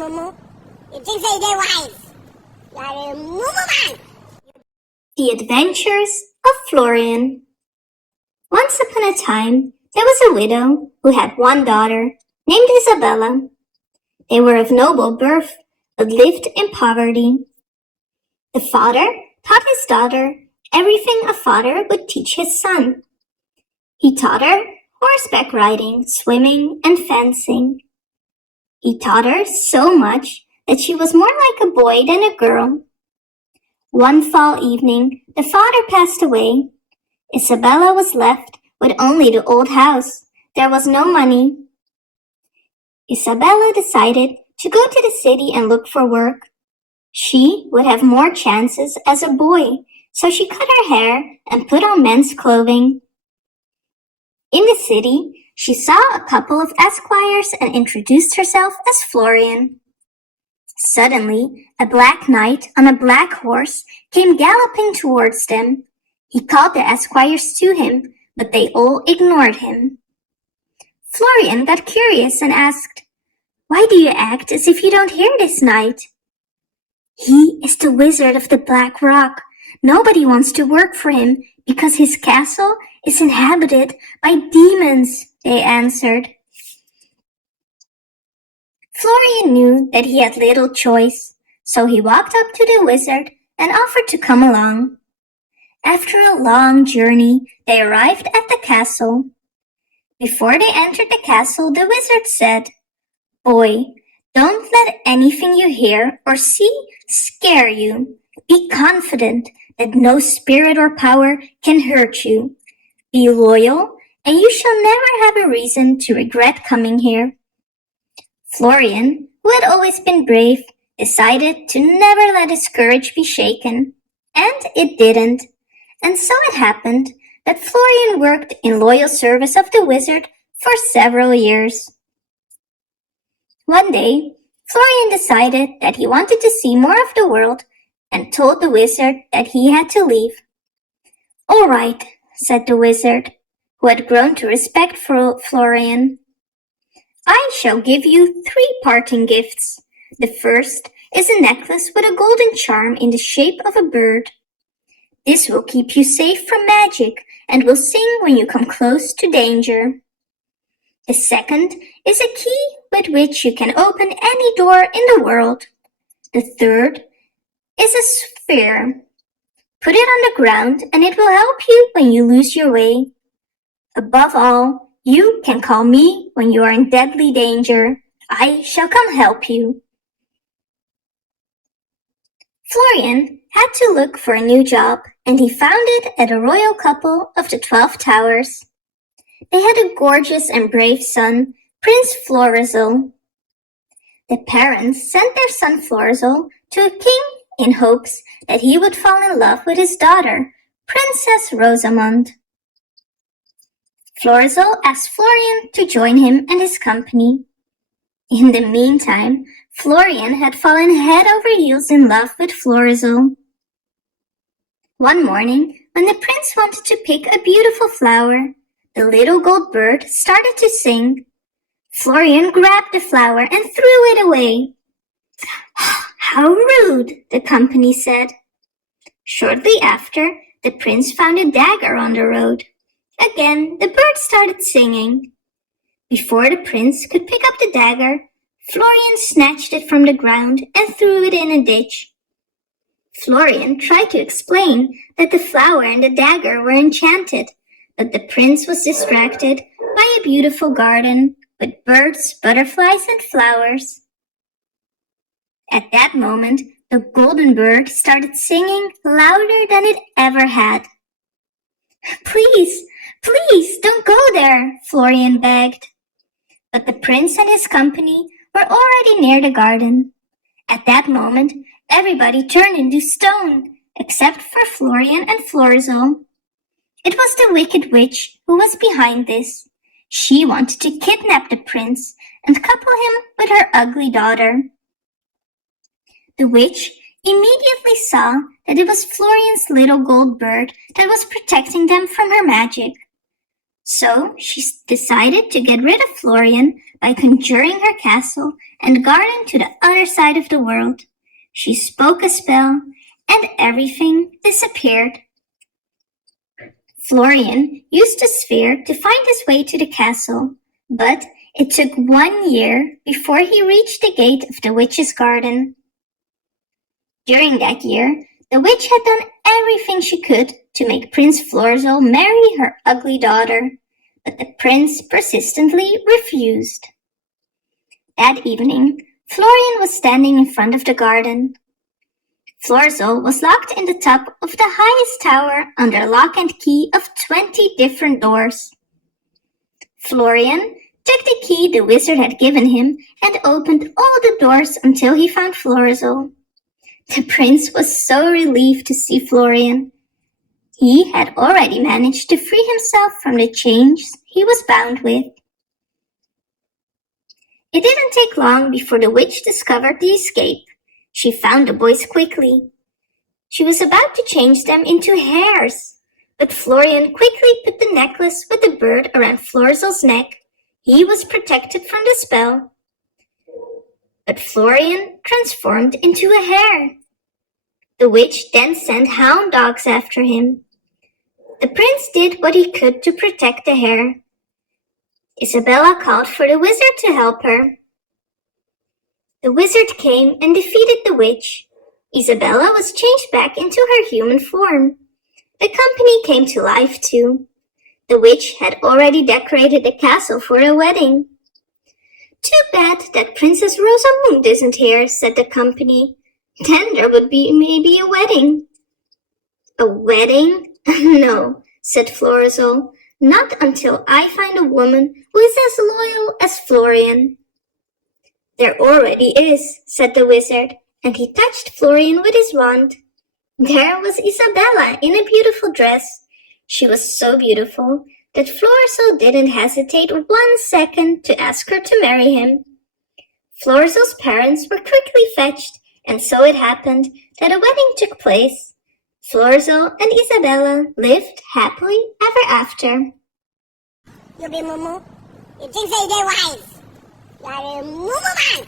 Mumu. You think they're wise? You're a Mumu man. The Adventures of Florian. Once upon a time, there was a widow who had one daughter named Isabella. They were of noble birth, but lived in poverty. The father taught his daughter everything a father would teach his son. He taught her horseback riding, swimming, and fencing. He taught her so much that she was more like a boy than a girl. One fall evening, the father passed away. Isabella was left with only the old house. There was no money. Isabella decided to go to the city and look for work. She would have more chances as a boy, so she cut her hair and put on men's clothing. In the city, she saw a couple of esquires and introduced herself as Florian. Suddenly, a black knight on a black horse came galloping towards them. He called the esquires to him, but they all ignored him. Florian got curious and asked, "Why do you act as if you don't hear this knight?" "He is the wizard of the Black Rock. Nobody wants to work for him because his castle is inhabited by demons," they answered. Florian knew that he had little choice, so he walked up to the wizard and offered to come along. After a long journey, they arrived at the castle. Before they entered the castle, the wizard said, "Boy, don't let anything you hear or see scare you. Be confident that no spirit or power can hurt you. Be loyal, and you shall never have a reason to regret coming here." Florian, who had always been brave, decided to never let his courage be shaken. And it didn't. And so it happened that Florian worked in loyal service of the wizard for several years. One day, Florian decided that he wanted to see more of the world and told the wizard that he had to leave. "All right," said the wizard, who had grown to respect Florian. "I shall give you 3 parting gifts. The first is a necklace with a golden charm in the shape of a bird. This will keep you safe from magic and will sing when you come close to danger. The second is a key with which you can open any door in the world. The third is a sphere. Put it on the ground and it will help you when you lose your way. Above all, you can call me when you are in deadly danger. I shall come help you." Florian had to look for a new job, and he found it at a royal couple of the 12 Towers. They had a gorgeous and brave son, Prince Florizel. The parents sent their son Florizel to a king in hopes that he would fall in love with his daughter, Princess Rosamond. Florizel asked Florian to join him and his company. In the meantime, Florian had fallen head over heels in love with Florizel. One morning, when the prince wanted to pick a beautiful flower, the little gold bird started to sing. Florian grabbed the flower and threw it away. "How rude," the company said. Shortly after, the prince found a dagger on the road. Again, the bird started singing. Before the prince could pick up the dagger, Florian snatched it from the ground and threw it in a ditch. Florian tried to explain that the flower and the dagger were enchanted, but the prince was distracted by a beautiful garden with birds, butterflies, and flowers. At that moment, the golden bird started singing louder than it ever had. "Please, please, don't go there," Florian begged. But the prince and his company were already near the garden. At that moment, everybody turned into stone, except for Florian and Florizel. It was the wicked witch who was behind this. She wanted to kidnap the prince and couple him with her ugly daughter. The witch immediately saw that it was Florian's little gold bird that was protecting them from her magic. So she decided to get rid of Florian by conjuring her castle and garden to the other side of the world. She spoke a spell, and everything disappeared. Florian used the sphere to find his way to the castle, but it took 1 year before he reached the gate of the witch's garden. During that year, the witch had done everything she could to make Prince Florizel marry her ugly daughter, but the prince persistently refused. That evening, Florian was standing in front of the garden. Florizel was locked in the top of the highest tower under lock and key of 20 different doors. Florian took the key the wizard had given him and opened all the doors until he found Florizel. The prince was so relieved to see Florian. He had already managed to free himself from the chains he was bound with. It didn't take long before the witch discovered the escape. She found the boys quickly. She was about to change them into hares, but Florian quickly put the necklace with the bird around Florizel's neck. He was protected from the spell. But Florian transformed into a hare. The witch then sent hound dogs after him. The prince did what he could to protect the hare. Isabella called for the wizard to help her. The wizard came and defeated the witch. Isabella was changed back into her human form. The company came to life too. The witch had already decorated the castle for a wedding. Too bad that Princess Rosamund isn't here, said the company. Then there would be maybe a wedding. A wedding? No, said Florizel. Not until I find a woman who is as loyal as Florian. There already is, said the wizard, and he touched Florian with his wand. There was Isabella in a beautiful dress. She was so beautiful that Florizel didn't hesitate 1 second to ask her to marry him. Florizel's parents were quickly fetched, and so it happened that a wedding took place. Florizel and Isabella lived happily ever after. You be mumu? You think they wise? You are a mumu man.